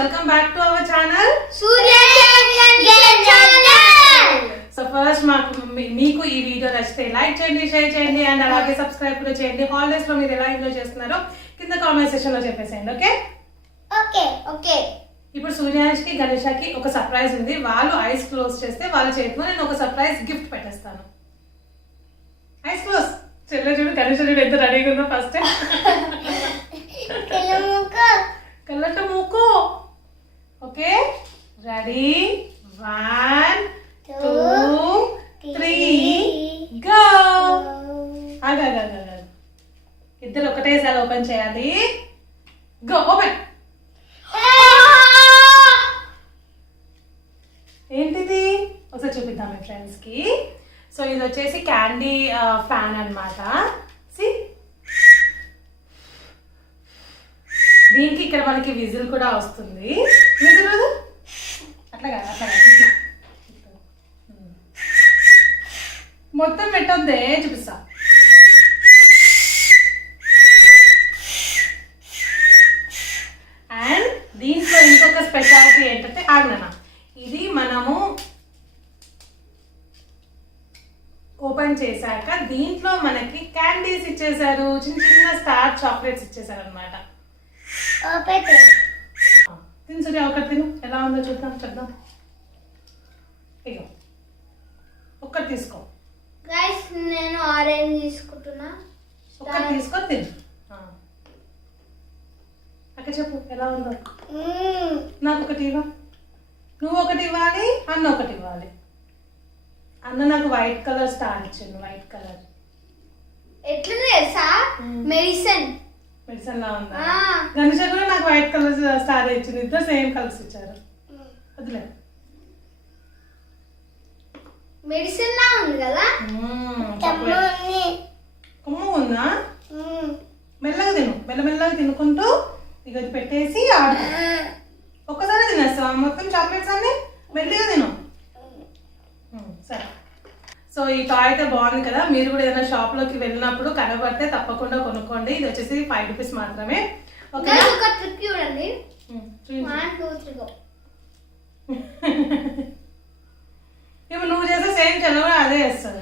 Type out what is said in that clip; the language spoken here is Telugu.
welcome back to our channel Surya channel. So first మీకు ఈ వీడియో నచ్చితే లైక్ చేయండి, షేర్ చేయండి అండ్ అలాగే సబ్స్క్రైబ్ కూడా చేయండి. హాలిడేస్ లో మీరు ఎలా ఎంజాయ్ చేస్తున్నారో కింద కామెంట్ సెక్షన్ లో చెప్పేసేయండి. ఓకే ఓకే ఇప్పుడు సూర్యానికి గణేషకి ఒక సర్ప్రైజ్ ఉంది. వాళ్ళు ఐస్ క్లోజ్ చేస్తే వాళ్ళ చేతిలో నేను ఒక సర్ప్రైజ్ గిఫ్ట్ పెట్టేస్తాను. ఐస్ క్లోజ్ చెల్లె చూడు, గణేష్ చూడు ఎంత రెడీగా ఉందో. ఫస్ట్ కళ్ళట మూకో. Okay ready 1 2 3 go. ఆగా ఇద్దరు ఒకటేసారి ఓపెన్ చేయాలి. Go open. ఏంటిది ఒకసారి చూపిద్దాం మీ ఫ్రెండ్స్ కి. సో ఇది వచ్చేసి క్యాండీ ఫ్యాన్ అన్నమాట. దీనికి ఇక్కడ మనకి విజిల్ కూడా వస్తుంది. విజిల్ అట్లా మొత్తం పెట్టొద్దే, చూపిస్తా. అండ్ దీంట్లో ఇంకొక స్పెషాలిటీ ఏంటంటే ఆగ్నన ఇది మనము ఓపెన్ చేశాక దీంట్లో మనకి క్యాండీస్ ఇచ్చేసారు, చిన్న చిన్న స్టార్ చాక్లెట్స్ ఇచ్చేసారు అనమాట. తిను సూర్య, ఒకటి తిను, ఎలా ఉందో చూద్దాం. ఇగో ఒక్కటి తీసుకో. గైస్ నేను ఆరెంజ్ తీసుకుంటున్నా. ఒక్కటి తీసుకొని తిను. అక్క చెప్పు ఎలా ఉందో. నాకు ఒకటి ఇవ్వ, నువ్వు ఒకటి ఇవ్వాలి, అన్న ఒకటి ఇవ్వాలి. అన్న నాకు వైట్ కలర్ స్టార్ ఇచ్చిండు. వైట్ కలర్ ఎట్లా తెలుసా? మెడిసిన్ లా ఉందా? గణేష్ కూడా నాకు వైట్ కలర్ స్టార్ ఇచ్చింది. ఇద్దరు సేమ్ కలర్స్ ఇచ్చారు. వదిలే, మెడిసిన్ లా ఉంది కదా. కొమ్ము ఉందా? మెల్లగా తిను, మెల్లమెల్లగా తినుకుంటూ ఇక పెట్టేసి ఆడు. ఒక్కసారి తినేస్తావా మొత్తం చాక్లెట్స్ అన్ని? మెల్లిగా తిను. సరే. సో ఈ టాయ్ అయితే బాగుంది కదా. మీరు కూడా ఏదైనా షాప్ లోకి వెళ్ళినప్పుడు కనబడితే తప్పకుండా కొనుక్కోండి. ఇది వచ్చేసి 5 రూపీస్ మాత్రమే. ఓకే ఒక ట్రిక్ చూడండి. 1 2 3 గో. ఇప్పుడు నువ్వు చేస్తే సేమ్ చదవ అదే చేస్తాడు.